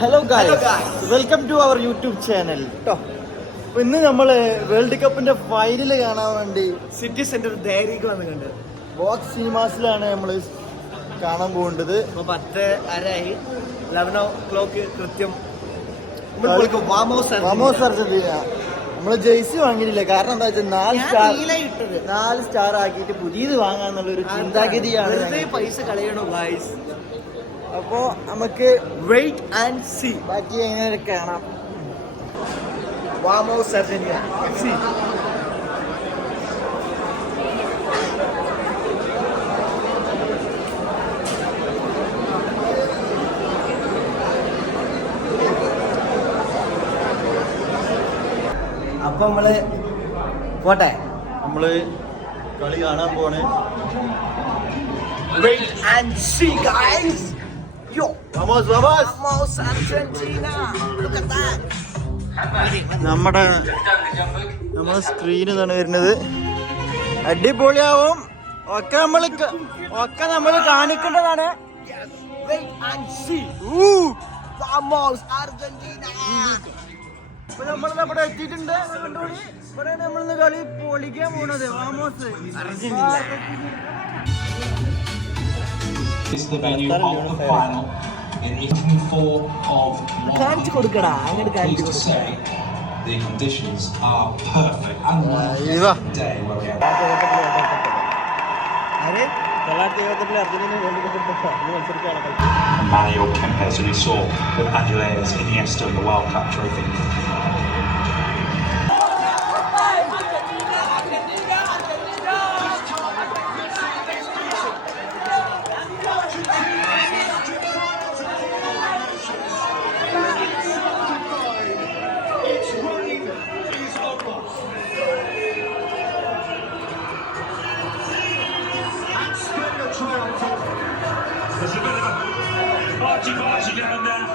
Hello guys, welcome to our YouTube channel കേട്ടോ. അപ്പൊ ഇന്ന് നമ്മള് വേൾഡ് കപ്പിന്റെ ഫൈനൽ കാണാൻ വേണ്ടി സിറ്റി സെന്റർ ധൈര്യക്ക് വന്ന് കണ്ട് ബോക്സ് സിനിമാസിലാണ് നമ്മള് കാണാൻ പോകേണ്ടത്. 10:30 11 കൃത്യം വാമോസ് അർജന്റീന. നമ്മള് ജേഴ്സി വാങ്ങിയില്ല, കാരണം എന്താ വെച്ചാൽ 4 സ്റ്റാർ ആക്കിയിട്ട് പുതിയത് വാങ്ങാന്നുള്ളൊരു ചിന്താഗതിയാണ്. പൈസ കളയണോ ഗായ്സ്? അപ്പോ നമുക്ക് വെയിറ്റ് ആൻഡ് സീ. ബാക്കി എങ്ങനെ കാണാം. വാമോസ് അർജന്റീന. സീ അപ്പൊ നമ്മള് പോട്ടെ, നമ്മള് കളി കാണാൻ പോണേ. Wait and see, guys. Yo, Vamos. Vamos Argentina. Look at that. നമ്മുടെ സ്ക്രീൻ ഇതാണ് വരുന്നത്. അടിപൊളിയാവും. ഒക്കെ നമ്മൾ കാണിക്കേണ്ടതാണ്. Wait and see. Vamos Argentina. ഇപ്പൊ നമ്മളിവിടെ എത്തിയിട്ടുണ്ട്. ഇവിടെ നമ്മളിന്ന് കളി പൊളിക്കാൻ പോണത് വാമോസ് Argentina. This is the venue of the final in evening 4 of കാണിച്ചു കൊടുക്കടാ, അങ്ങോട്ട് കാണിച്ചു to കൊടുക്കടാ. say the conditions are perfect and Eva day where we have Manuel Kempes, who we saw with Andreas Iniesta in the World Cup trophy. There's a bit of a argy-bargy down there.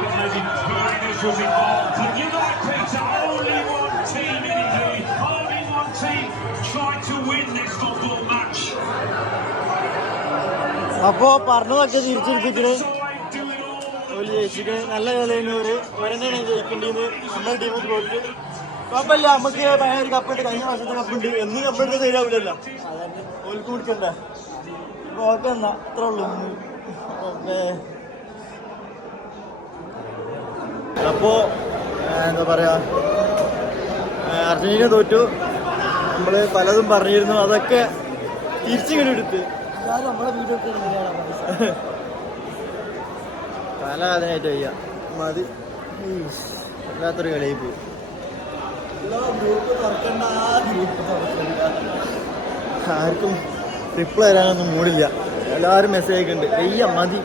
But maybe Mourinho's was involved. But you're right, Peter. Only one team in Italy. Only one team trying to win this football match. അപ്പോ പറഞ്ഞതൊക്കെ തിരിച്ചെടുത്തിട്ട് Doing all ജയിച്ചിട്ട് നല്ല കളിയാണ്. ഒരെണ്ണയാണ് ജയിക്കേണ്ടത്. നമ്മുടെ ടീമിൽ പോയിട്ട് കപ്പല്ല. നമുക്ക് ഭയങ്കര ഒരു കപ്പുണ്ട്, കഴിഞ്ഞ വർഷത്തെ കപ്പുണ്ട്. എന്ന് കപ്പെടുത്ത് ശരിയാവില്ലല്ലോ, ഓൽക്ക് കുടിക്കണ്ട. ഓക്കെ എന്നാ അത്രേ ഉള്ളൂ. അപ്പോ എന്താ പറയാ, അർജന്റീന തോറ്റു. നമ്മള് പലതും പറഞ്ഞിരുന്നു, അതൊക്കെ തിരിച്ചിങ്ങനെ എടുത്ത് നമ്മളെ വീഡിയോ പല അതിനായിട്ട് വയ്യ. മതി, വല്ലാത്തൊരു കളിയായി പോയി. ആർക്കും റിപ്ലൈ തരാനൊന്നും മൂടില്ല. എല്ലാവരും മെസ്സേജ് അയക്കുന്നുണ്ട്. വയ്യ, മതി.